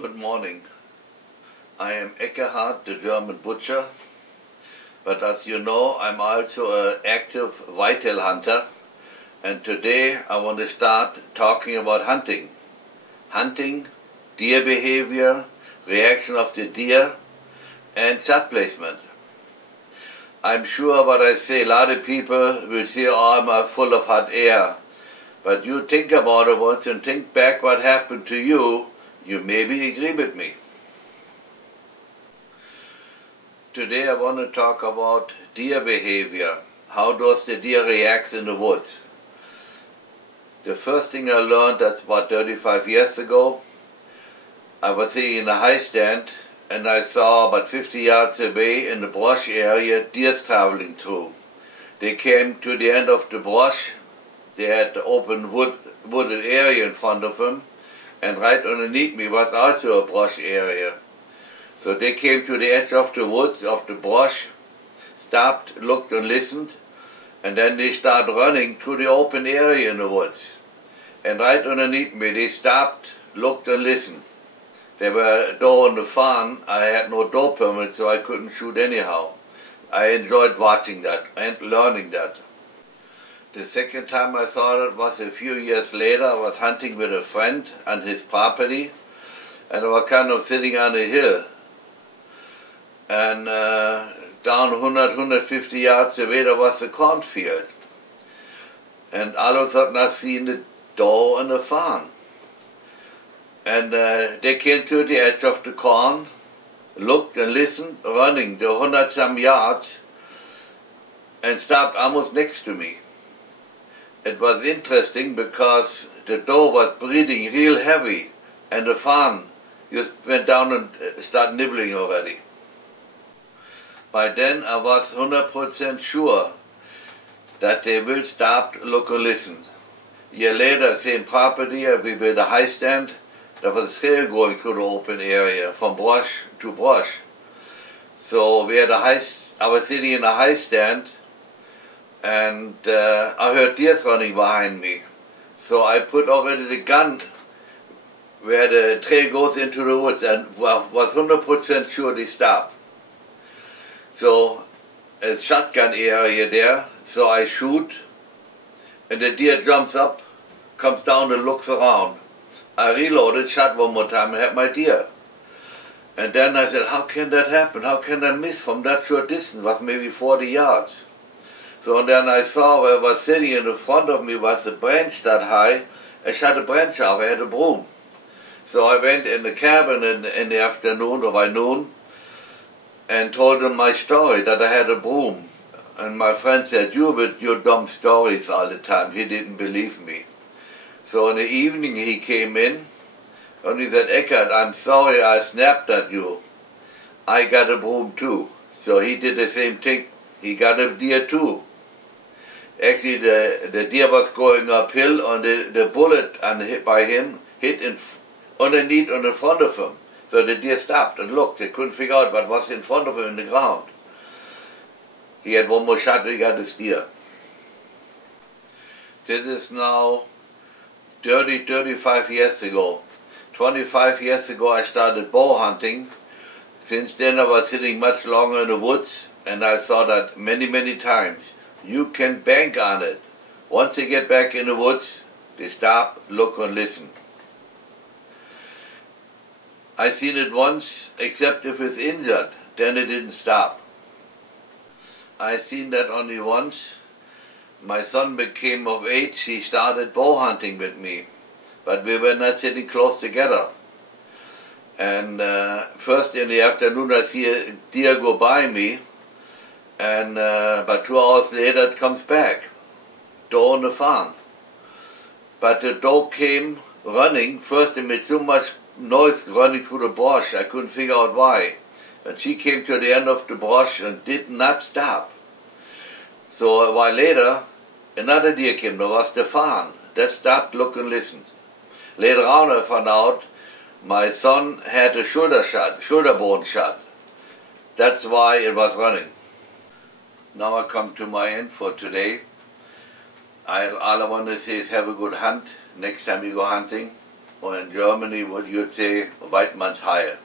Good morning. I am Eckkehard, the German butcher, but as you know, I'm also an active whitetail hunter, and today I want to start talking about hunting. Hunting, deer behavior, reaction of the deer, and shot placement. I'm sure what I say, a lot of people will say, oh, I'm full of hot air. But you think about it once and think back what happened to you, you maybe agree with me. Today I want to talk about deer behavior. How does the deer react in the woods? The first thing I learned, that's about 35 years ago, I was sitting in a high stand and I saw about 50 yards away in the brush area deers traveling through. They came to the end of the brush. They had the open wooded area in front of them, and right underneath me was also a brush area. So they came to the edge of the woods, of the brush, stopped, looked and listened, and then they started running through the open area in the woods. And right underneath me they stopped, looked and listened. There were a door on the farm. I had no door permit, so I couldn't shoot anyhow. I enjoyed watching that and learning that. The second time I saw it was a few years later. I was hunting with a friend on his property, and I was kind of sitting on a hill. And down 150 yards away there was a cornfield. And all of a sudden I seen the door on the farm. And they came to the edge of the corn, looked and listened, running the 100-some yards, and stopped almost next to me. It was interesting because the doe was breathing real heavy, and the fawn just went down and started nibbling already. By then I was 100% sure that they will stop, look and listen. A year later, same property, we were at a high stand. There was a trail going through the open area from brush to brush. So we had I was sitting in a high stand, and I heard deer running behind me. So I put already the gun where the trail goes into the woods and was 100% sure they stopped. So a shotgun area there, so I shoot, and the deer jumps up, comes down and looks around. I reloaded, shot one more time and had my deer. And then I said, how can that happen? How can I miss from that short distance? It was maybe 40 yards. So then I saw where was sitting in the front of me was a branch that high. I shot a branch off, I had a broom. So I went in the cabin in the afternoon or by noon and told him my story, that I had a broom. And my friend said, you with your dumb stories all the time. He didn't believe me. So in the evening he came in and he said, Eckkehard, I'm sorry I snapped at you. I got a broom too. So he did the same thing. He got a deer too. Actually the deer was going uphill and the bullet by him hit underneath on the front of him. So the deer stopped and looked. They couldn't figure out what was in front of him in the ground. He had one more shot and he got his deer. This is now 35 years ago. 25 years ago I started bow hunting. Since then I was sitting much longer in the woods, and I saw that many times. You can bank on it. Once they get back in the woods, they stop, look and listen. I seen it once, except if it's injured, then it didn't stop. I seen that only once. My son became of age, he started bow hunting with me, but we were not sitting close together. And first in the afternoon I see a deer go by me, and but 2 hours later it comes back, doe on the farm. But the doe came running. First it made so much noise running through the brush, I couldn't figure out why. And she came to the end of the brush and did not stop. So a while later, another deer came. There was the fawn that stopped, looked and listened. Later on I found out my son had a shoulder bone shot. That's why it was running. Now I come to my end for today. All I want to say is have a good hunt next time you go hunting. or in Germany what you'd say Weidmannsheil.